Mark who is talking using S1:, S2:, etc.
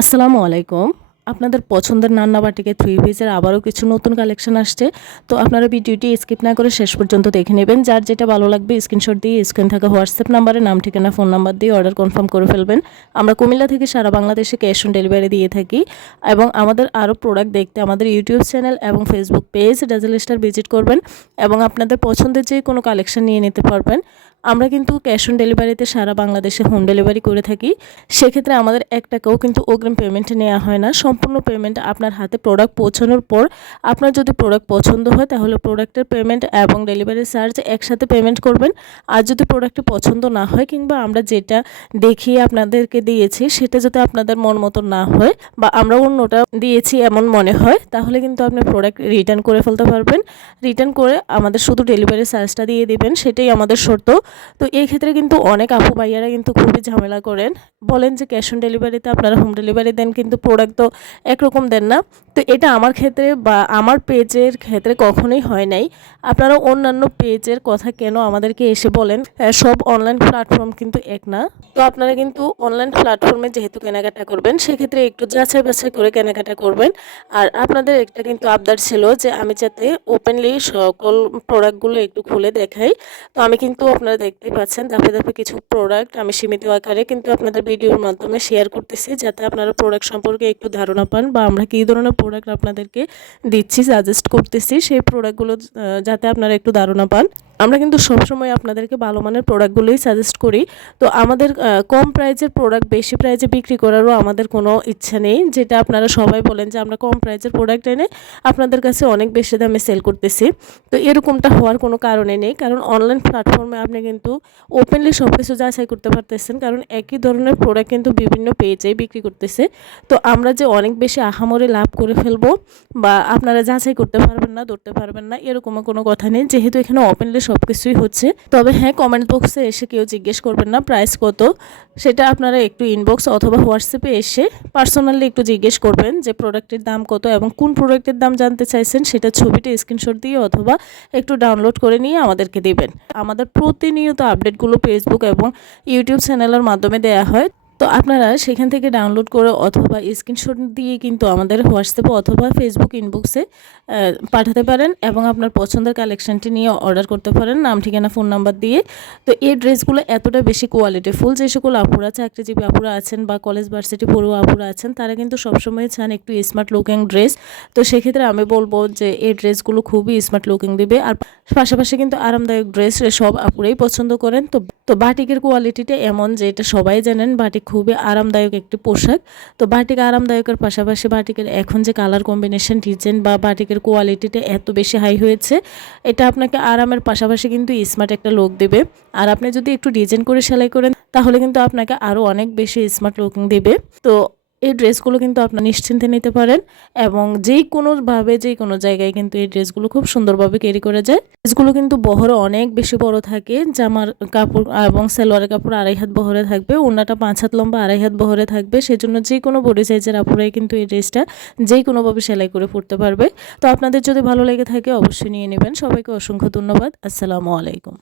S1: আসসালামু আলাইকুম। আপনাদের পছন্দের নান্না বাটিকে থ্রি পিসের আবারও কিছু নতুন কালেকশন আসছে। তো আপনারা ভিডিওটি স্কিপ না করে শেষ পর্যন্ত দেখে নেবেন। যার যেটা ভালো লাগবে স্ক্রিনশট দিয়ে স্ক্রিন থাকা হোয়াটসঅ্যাপ নাম্বারে নাম, ঠিকানা ফোন নাম্বার দিয়ে অর্ডার কনফার্ম করে ফেলবেন। আমরা কুমিল্লা থেকে সারা বাংলাদেশে ক্যাশ অন ডেলিভারি দিয়ে থাকি এবং আমাদের আরও প্রোডাক্ট দেখতে আমাদের ইউটিউব চ্যানেল এবং Facebook page dazzle star visit করবেন এবং আপনাদের পছন্দের যে কোনো কালেকশন নিয়ে নিতে পারবেন। আমরা কিন্তু ক্যাশ অন ডেলিভারিতে সারা বাংলাদেশে হোম ডেলিভারি করে থাকি। সেক্ষেত্রে আমাদের এক টাকাও কিন্তু অগ্রিম পেমেন্ট নেওয়া হয় না। সম্পূর্ণ পেমেন্ট আপনার হাতে প্রোডাক্ট পৌঁছানোর পর আপনার যদি প্রোডাক্ট পছন্দ হয়, তাহলে প্রোডাক্টের পেমেন্ট এবং ডেলিভারি চার্জ একসাথে পেমেন্ট করবেন। আর যদি প্রোডাক্টটি পছন্দ না হয় কিংবা আমরা যেটা দেখিয়ে আপনাদেরকে দিয়েছি, সেটা যদি আপনাদের মন মতো না হয় বা আমরা অন্যটা দিয়েছি এমন মনে হয়, তাহলে কিন্তু আপনি প্রোডাক্ট রিটার্ন করে ফেলতে পারবেন। রিটার্ন করে আমাদের শুধু ডেলিভারি চার্জটা দিয়ে দেবেন, সেটাই আমাদের শর্ত। তো এই ক্ষেত্রে কিন্তু অনেক আপু ভাইয়ারা কিন্তু খুবই ঝামেলা করেন। বলেন যে ক্যাশ অন ডেলিভারিতে আপনারা হোম ডেলিভারি দেন কিন্তু প্রোডাক্ট তো একরকম দেন না। তো এটা আমার ক্ষেত্রে বা আমার পেজের ক্ষেত্রে কখনোই হয় নাই। আপনারা অন্যান্য পেজের কথা কেন আমাদেরকে এসে বলেন? সব অনলাইন প্ল্যাটফর্ম কিন্তু এক না। তো আপনারা কিন্তু অনলাইন প্ল্যাটফর্মে যেহেতু কেনাকাটা করবেন, সেক্ষেত্রে একটু যাচাই বাছাই করে কেনাকাটা করবেন। আর আপনাদের একটা কিন্তু আবদার ছিল যে আমি যাতে ওপেনলি সকল প্রোডাক্টগুলো একটু খুলে দেখাই। তো আমি কিন্তু আপনারা দেখতেই পাচ্ছেন ধাপে ধাপে কিছু প্রোডাক্ট আমি সীমিত আকারে কিন্তু আপনাদের ভিডিওর মাধ্যমে শেয়ার করতেছি যাতে আপনারা প্রোডাক্ট সম্পর্কে একটু ধারণা পান বা আমরা কী ধরনের প্রোডাক্ট আপনাদেরকে দিচ্ছি সাজেস্ট করতেছি, সেই প্রোডাক্টগুলো যাতে আপনারা একটু ধারণা পান। আমরা কিন্তু সবসময় আপনাদেরকে ভালো মানের প্রোডাক্টগুলোই সাজেস্ট করি। তো আমাদের কম প্রাইজের প্রোডাক্ট বেশি প্রাইজে বিক্রি করারও আমাদের কোনো ইচ্ছা নেই। যেটা আপনারা সবাই বলেন যে, আমরা কম প্রাইজের প্রোডাক্ট এনে আপনাদের কাছে অনেক বেশি দামে সেল করতেছি। তো এরকমটা হওয়ার কোনো কারণে নেই। কারণ অনলাইন প্ল্যাটফর্মে আপনি কিন্তু ওপেনলি সব কিছু যাচাই করতে পারতেছেন। কারণ একই ধরনের প্রোডাক্ট কিন্তু বিভিন্ন পেজেই বিক্রি করতেছে। তো আমরা যে অনেক বেশি আহামরে লাভ করে ফেলব বা আপনারা যাচাই করতে পারবেন না, ধরতে পারবেন না, এরকমও কোনো কথা নেই। যেহেতু এখানে ওপেনলি সব কিছুই হচ্ছে। তবে হ্যাঁ কমেন্ট বক্সে এসে কেউ জিজ্ঞেস করবেন না প্রাইস কত? সেটা আপনারা একটু ইনবক্স অথবা হোয়াটসঅ্যাপে এসে পার্সোনালি একটু জিজ্ঞেস করবেন যে প্রোডাক্টের দাম কত এবং কোন প্রোডাক্টের দাম জানতে চাইছেন সেটা ছবিটা স্ক্রিনশট দিয়ে অথবা একটু ডাউনলোড করে নিয়ে আমাদেরকে দেবেন। আমাদের প্রতিনিয়ত আপডেটগুলো ফেসবুক এবং ইউটিউব চ্যানেলের মাধ্যমে দেয়া হয়। তো আপনারা সেখান থেকে ডাউনলোড করে অথবা স্ক্রিনশট দিয়ে কিন্তু আমাদের হোয়াটসঅ্যাপে অথবা ফেসবুক ইনবক্সে পাঠাতে পারেন এবং আপনার পছন্দের কালেকশানটি নিয়ে অর্ডার করতে পারেন। নাম, ঠিকানা ফোন নাম্বার দিয়ে। তো এই ড্রেসগুলো এতটা বেশি কোয়ালিটি ফুল যে সকল আপুরা, চাকরিজীবী আপুরা আছেন বা কলেজ ভার্সিটি পড়ুয়া আপুরা আছেন, তারা কিন্তু সবসময় চান একটু স্মার্ট লুকিং ড্রেস তো সেক্ষেত্রে আমি বলব যে এই ড্রেসগুলো খুবই স্মার্ট লুকিং দেবে। আর পাশাপাশি কিন্তু আরামদায়ক ড্রেস সব আপুরাই পছন্দ করেন। তো তো বাটিকের কোয়ালিটিটা এমন যে এটা সবাই জানেন, বাটিক খুবই আরামদায়ক একটি পোশাক। তো বাটিক আরামদায়কের পাশাপাশি বাটিকের এখন যে কালার কম্বিনেশন ডিজাইন বা বাটিকের কোয়ালিটিটা এত বেশি হাই হয়েছে, এটা আপনাকে আরামের পাশাপাশি কিন্তু স্মার্ট একটা লোক দেবে। আর আপনি যদি একটু ডিজাইন করে সেলাই করেন, তাহলে কিন্তু আপনাকে আরও অনেক বেশি স্মার্ট লুকিং দেবে। তো এই ড্রেসগুলো কিন্তু আপনার নিশ্চিন্তে নিতে পারেন এবং যেই কোনোভাবে যেই কোনো জায়গায় কিন্তু এই ড্রেসগুলো খুব সুন্দরভাবে ক্যারি করা যায়। ড্রেসগুলো কিন্তু বহরে অনেক বেশি বড় থাকে। জামার কাপড় এবং সালোয়ারের কাপড় আড়াই হাত বহরে থাকবে ওনাটা পাঁচ হাত লম্বা, আড়াই হাত বহরে থাকবে। সেজন্য যে কোনো বডি সাইজের আপুরাই কিন্তু এই ড্রেসটা যেই কোনোভাবে সেলাই করে পড়তে পারবে। তো আপনাদের যদি ভালো লেগে থাকে, অবশ্যই নিয়ে নেবেন। সবাইকে অসংখ্য ধন্যবাদ। আসসালামু আলাইকুম।